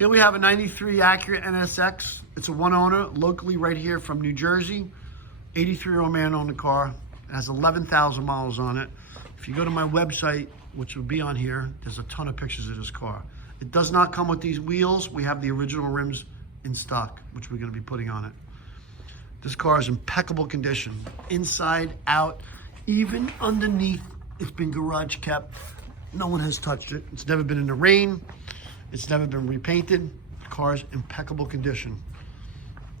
Here we have a 93 Acura NSX. It's a one owner, locally right here from New Jersey. 83-year-old man owned the car. It has 11,000 miles on it. If you go to my website, which will be on here, there's a ton of pictures of this car. It does not come with these wheels. We have the original rims in stock, which we're gonna be putting on it. This car is in impeccable condition, inside, out, even underneath. It's been garage kept. No one has touched it. It's never been in the rain. It's never been repainted. The car's impeccable condition.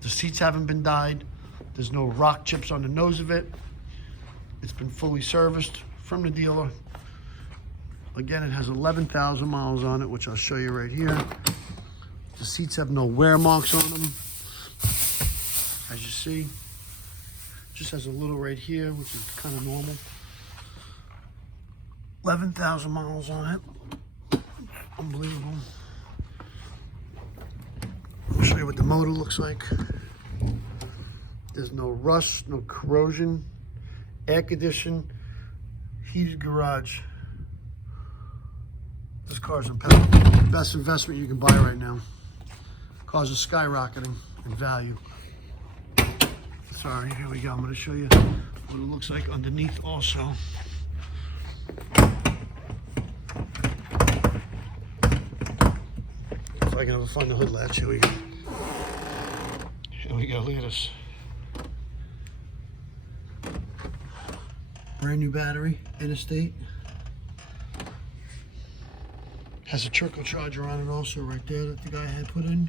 The seats haven't been dyed. There's no rock chips on the nose of it. It's been fully serviced from the dealer. Again, it has 11,000 miles on it, which I'll show you right here. The seats have no wear marks on them. As you see, just has a little right here, which is kind of normal. 11,000 miles on it. Unbelievable. I'll show you what the motor looks like. There's no rust, no corrosion, air conditioned, heated garage. This car's impeccable. Best investment you can buy right now. Cars are skyrocketing in value. Sorry, here we go. I'm going to show you what it looks like underneath also. If I can ever find the hood latch, here we go. Here we go, look at this. Brand new battery, interstate. Has a trickle charger on it also right there that the guy had put in.